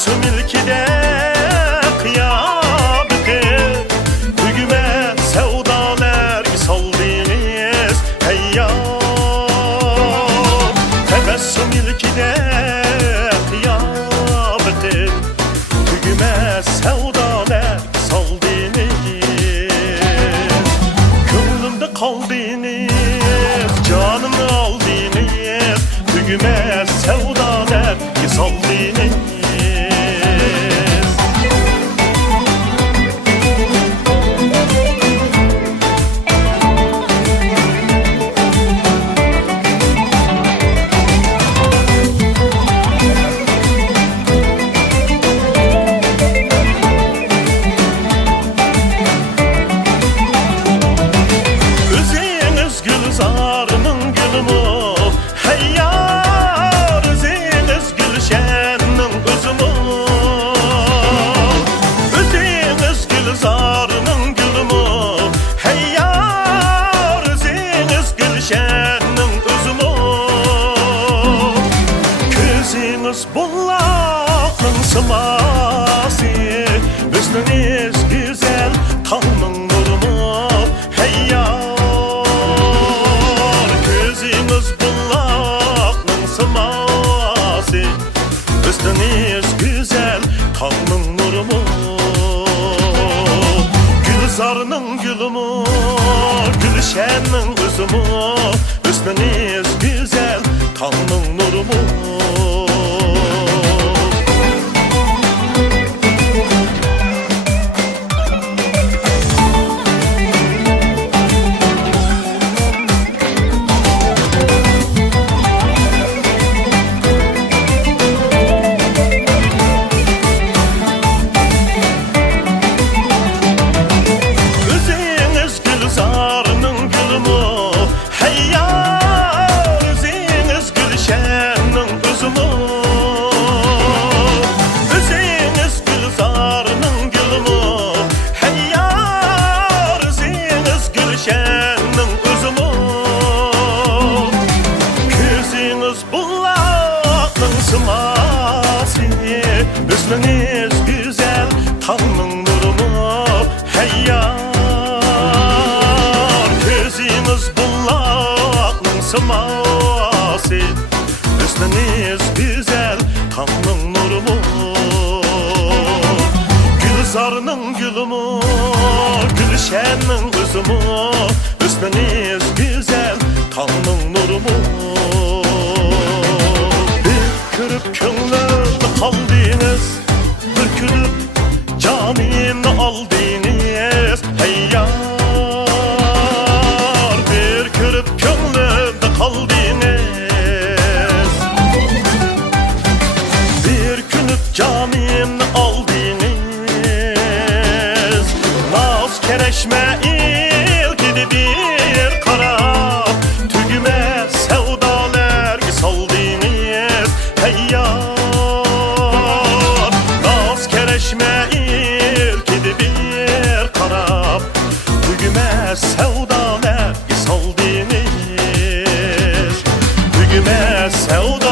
Tebessüm ilkide kıyameti, tügüme sevdalar saldınız hey yar. Tebessüm ilkide kıyameti, tügüme sevdalar saldınız. Gönlümde kaldınız, canımı aldınız, tügüme sevdalar saldınız. Özünüz gülzarının gülümü hey yar, özünüz gülşeninin özümü. Özünüz gülzarının gülümü hey yar, özünüz gülşeninin özümü. Gözünüz bullağın sıması, üstünüz güzel kanın nurumu hey yar. Üstünüz güzel kanın nurumu, gülzarının gülümü, gülşeninin özümü. Üstünüz güzel kanın nurumu. Üstünüz güzel kanın nurumu hey yar. Gözünüz bullağın sıması, üstünüz güzel kanın nurumu. Gülzarının gülümü, gülşeninin özümü. Üstünüz güzel kanın nurumu. Bir kırıp könlümü kaldınız, bürkülüp canımı aldınız hey yar. Bir kırıp könlümde kaldınız, bir günüp canımı aldınız. Naz kereşme ilgili bir kara, tügüme sevdalar saldınız hey yar. İlkidi bir karab, tügüme sevdalar saldınız, tügüme sevdalar